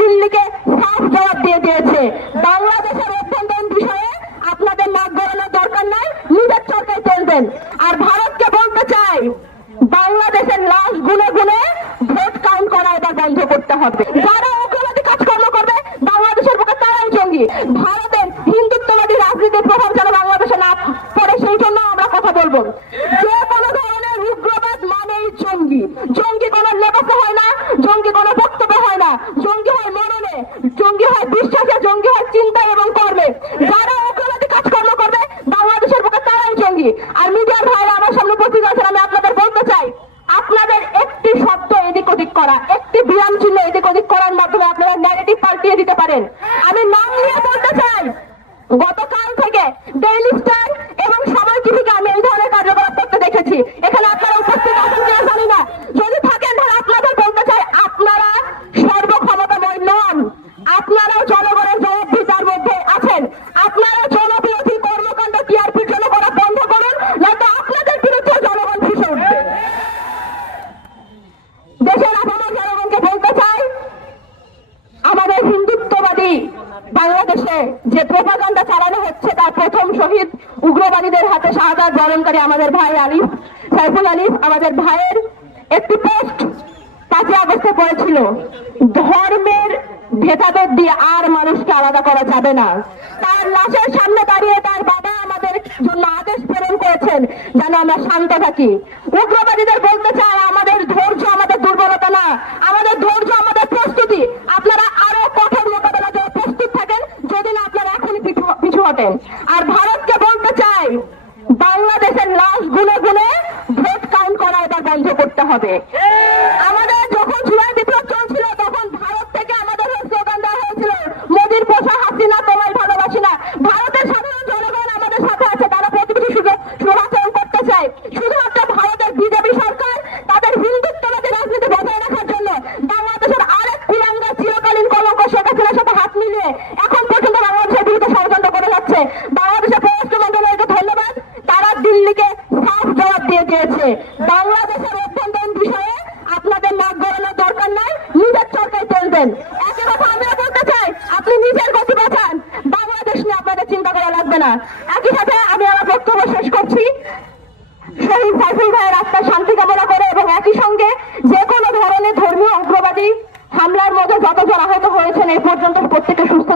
দিল্লিকে সাফ জবাব দিয়ে দিয়েছে। বাংলাদেশের অভ্যন্তরীণ বিষয়ে আপনাদের নাক গড়ানোর দরকার নাই, নিজের চরকায় চলবেন। আর ভারতকে বলতে চাই, বাংলাদেশের লাশ গুনে গুনে ভোট কাউন্ট করা এবার বন্ধ করতে হবে। যারা উগ্রবাদী কাজকর্ম করবে, বাংলাদেশের পক্ষে তারাই জঙ্গি ভারতের হিন্দুত্ববাদী রাজনীতির প্রভাব যেন বাংলাদেশে না পড়ে সেই জন্য আমরা কথা বলব যে কোনো ধরনের উগ্রবাদ মানেই জঙ্গি জঙ্গি কোনো লেবাসে হয় না জঙ্গি কোনো বক্তব্যে হয় না জঙ্গি হয় মরণে জঙ্গি হয় বিশ্বাসে জঙ্গি হয় চিন্তায় এবং কর্মে। যারা অগ্রগতি কাজকর্ম করবে, বাংলাদেশের পক্ষে তারাই জঙ্গি। আর মিডিয়ার ভাইরা আমার সামনে উপস্থিত আছেন, আমি আপনাদের বলতে চাই, আপনাদের একটি শব্দ এদিক ওদিক করা, একটি বিরাম চিহ্ন এদিক ওদিক করার মাধ্যমে আপনারা ন্যারেটিভ পাল্টিয়ে দিতে পারেন। আমি নাম নিয়ে বলতে চাই গতকাল থেকে ডেইলি স্টার এবং সময় টিভিকে আমি এই ধরনের কার্যকলাপ করতে দেখেছি এখানে আপনারা উপস্থিত আছেন কিনা জানি না যদি থাকেন তাহলে আপনাদের বলতে চাই আপনারা সর্বক্ষমতাময় নন আপনারাও জনগণের জবাবদিহিতার মধ্যে আছেন আপনারা জনবিরোধী কর্মকাণ্ড টিআরপির জন্য করা বন্ধ করুন নয়তো আপনাদের বিরুদ্ধে জনগণ ফুসে উঠবে দেশের আপামর জনগণকে বলতে চাই আমাদের হিন্দুত্ববাদী যে প্রোপাগান্ডা চালানো হচ্ছে তার প্রথম শহীদ উগ্রবাদীদের হাতে শাহাদাত বরণকারী আমাদের ভাই আলিফ, সাইফুল আলিফ, আমাদের ভাইয়ের একটি পোস্ট পাঁচই আগস্টে পড়েছিল, ধর্মের ভেদাভেদ দিয়ে আর মানুষকে আলাদা করা যাবে না। তার লাশের সামনে দাঁড়িয়ে তার বাবা আমাদের জন্য আদেশ প্রেরণ করেছেন, যেন আমরা শান্ত থাকি। উগ্রবাদীদের বলতে চাই আমাদের ধৈর্য আমাদের দুর্বলতা না আমাদের ধৈর্য আমাদের প্রস্তুতি আপনারা আরও কঠোর মোকাবেলা জন্য প্রস্তুত থাকেন যদি না আপনারা এখনই হটেন আর ভারতকে বলতে চাই, বাংলাদেশের লাশ গুনে গুনে ভোট কাউন্ট করা এবার বন্ধ করতে হবে। আমাদের যখন ষড়যন্ত্র বাংলাদেশের পররাষ্ট্র মন্ত্রণালয়কে ধন্যবাদ। তারা দিল্লিকে সাফ জবাব দিয়ে দিয়েছে। বাংলাদেশের অভ্যন্তরীণ বিষয়ে আপনাদের নাক গলানোর দরকার নাই, নিজের চরকায় চলবেন। কথা আমিও আপনি নিজের গতি বাংলাদেশ নিয়ে আপনাদের চিন্তা করা লাগবে না। একই সাথে আমি আমার বক্তব্য শেষ করছি। শহীদ সাইফুল ভাইয়ের আত্মার শান্তি কামনা করে এবং একই সঙ্গে যে ধরনের ধর্মীয় উগ্রবাদী হামলার মধ্যে যতজন আহত হয়েছেন এই পর্যন্ত প্রত্যেকে সুস্থ